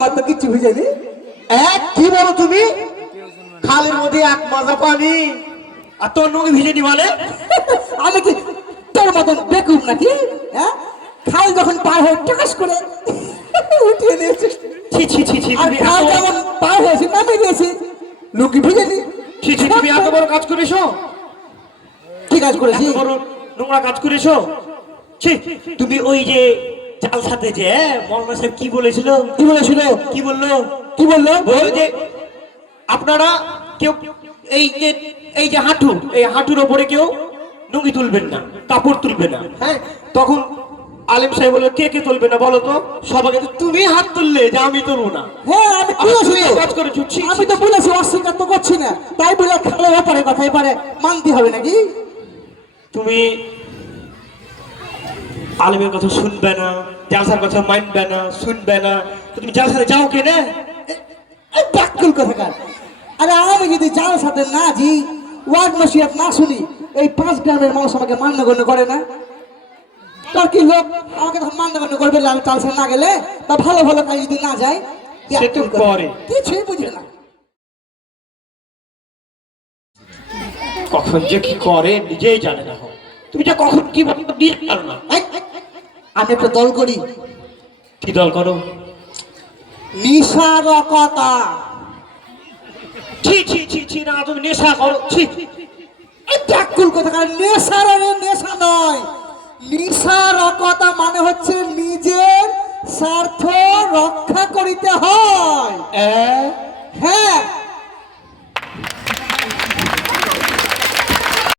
আমার তো কিচ্ছু এক কি বলো তুমি? খালের মধ্যে এক মাজা পানি। আর তোর নুঙ্গি ভিজে নি মানে আমি কি তোর মতন বেকুব নাকি? হ্যাঁ? খাল যখন পার হয়ে টাকাস করে উঠিয়ে দিয়েছিস ছি ছি ছি ছি আর খাল যেমন পার হয়েছে নামিয়ে দিয়েছি লুকি ভিজেনি ছি ছি তুমি এত বড় কাজ করেছ? কি কাজ করেছি? বড় নোংরা কাজ করেছ? ছি তুমি ওই যে জাল সাথে যে মৌলানা সাহেব কি বলেছিল? কি বলেছিল? কি বলল? কি বলল? বলল যে আপনারা কেউ এই যে এই যে হাঁটু এই হাঁটুর ওপরে কেউ নুঙ্গি তুলবেন না কাপড় তুলবে না হ্যাঁ? তখন আলিম সাহেব বলল কে কে তুলবে না বলো তো? সবাইকে তুমি হাত তুললে যে আমি তুলবো না। হ্যাঁ আমি বলেছি কাজ করেছ ছি, আমি তো বলেছি অস্বীকার তো করছি না। তাই বলে খালের ব্যাপারে কথা এবারে মানতে হবে নাকি? তুমি আলিমের কথা শুনবে না জালসার কথা মানবে না শুনবে না। তুমি জালসারে যাও কেনে? ব্যাকুল কথাকার। আরে আমি যদি সাথে না জি ওয়ার্ড নসিহত না শুনি এই পাঁচ গ্রামের মানুষ আমাকে মান্য গণ্য করে না? তার কি লোক আমাকে তখন মান্য গণ্য করবে আমি তালসা না গেলে? তা ভালো ভালো কাজ যদি না যায়। কিছুই বুঝবে না। কখন যে কি করে নিজেই জানে না। তুমি যে কখন কি জানো না? আমি একটা দল করি। কি দল করো? নিশারকতা। ছি ছি ছি ছি না তুমি নেশা করো। ছি। এই ব্যাকুল কথাকার নেশার নেশা নয়। নিশারকতা মানে হচ্ছে নিজের স্বার্থ রক্ষা করিতে হ্যাঁ।